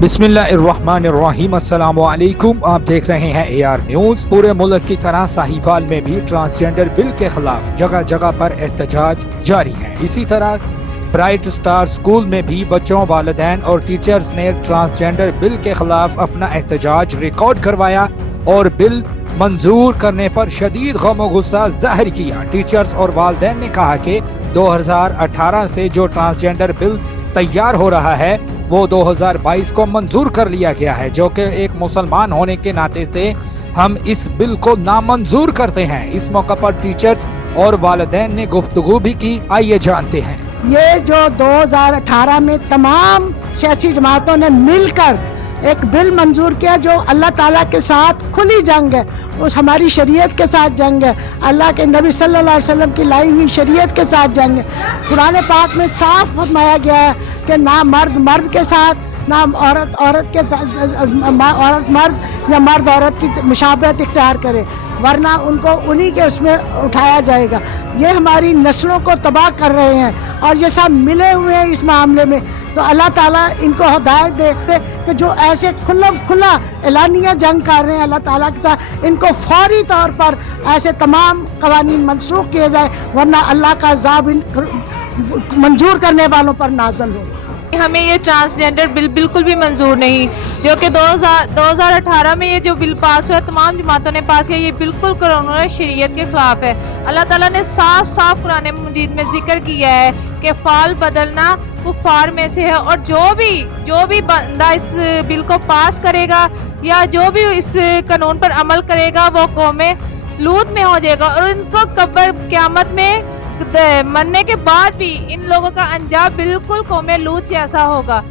बिस्मिल्लाहिर्रहमानिर्रहीम, अस्सलाम वालेकुम। आप देख रहे हैं AR न्यूज। पूरे मुल्क की तरह साहिवाल में भी ट्रांसजेंडर बिल के खिलाफ जगह जगह पर एहतजाज जारी है। इसी तरह ब्राइट स्टार स्कूल में भी बच्चों, वालिदैन और टीचर्स ने ट्रांसजेंडर बिल के खिलाफ अपना एहतजाज रिकॉर्ड करवाया और बिल मंजूर करने पर शदीद गम और गुस्सा जाहिर किया। टीचर्स और वालिदैन ने कहा कि 2018 से जो ट्रांसजेंडर बिल तैयार हो रहा है वो 2022 को मंजूर कर लिया गया है, जो कि एक मुसलमान होने के नाते से हम इस बिल को नामंजूर करते हैं। इस मौका पर टीचर्स और वालिदैन ने गुफ्तगू भी की। आइए जानते हैं। ये जो 2018 में तमाम सियासी जमातों ने मिलकर एक बिल मंजूर किया जो अल्लाह ताला के साथ खुली जंग है, उस हमारी शरीयत के साथ जंग है, अल्लाह के नबी सल्लल्लाहु अलैहि वसल्लम की लाई हुई शरीयत के साथ जंग है। कुरान पाक में साफ फरमाया गया है कि ना मर्द मर्द के साथ, ना औरत औरत के औरत मर्द या मर्द औरत की मुशाबहत इख्तियार करे, वरना उनको उन्हीं के उसमें उठाया जाएगा। ये हमारी नस्लों को तबाह कर रहे हैं और ये सब मिले हुए हैं इस मामले में। तो अल्लाह ताला इनको हिदायत दे कि जो ऐसे खुला एलानिया जंग कर रहे हैं अल्लाह ताला के साथ, इनको फौरी तौर पर ऐसे तमाम कवानीन मनसूख किए जाए, वरना अल्लाह का अज़ाब मंजूर करने वालों पर नाज़िल हो। हमें ये ट्रांसजेंडर बिल बिल्कुल भी मंजूर नहीं, जो कि 2018 में ये जो बिल पास हुआ, तमाम जमातों ने पास किया, ये बिल्कुल कानून शरीयत के खिलाफ है। अल्लाह ताला ने साफ साफ कुरान मजीद में जिक्र किया है कि फाल बदलना कुफार में से है, और जो भी बंदा इस बिल को पास करेगा या जो भी इस कानून पर अमल करेगा वो कौमे लूत में हो जाएगा, और इनको कब्र क़यामत में मरने के बाद भी इन लोगों का अंजाम बिल्कुल कौमे लूत जैसा होगा।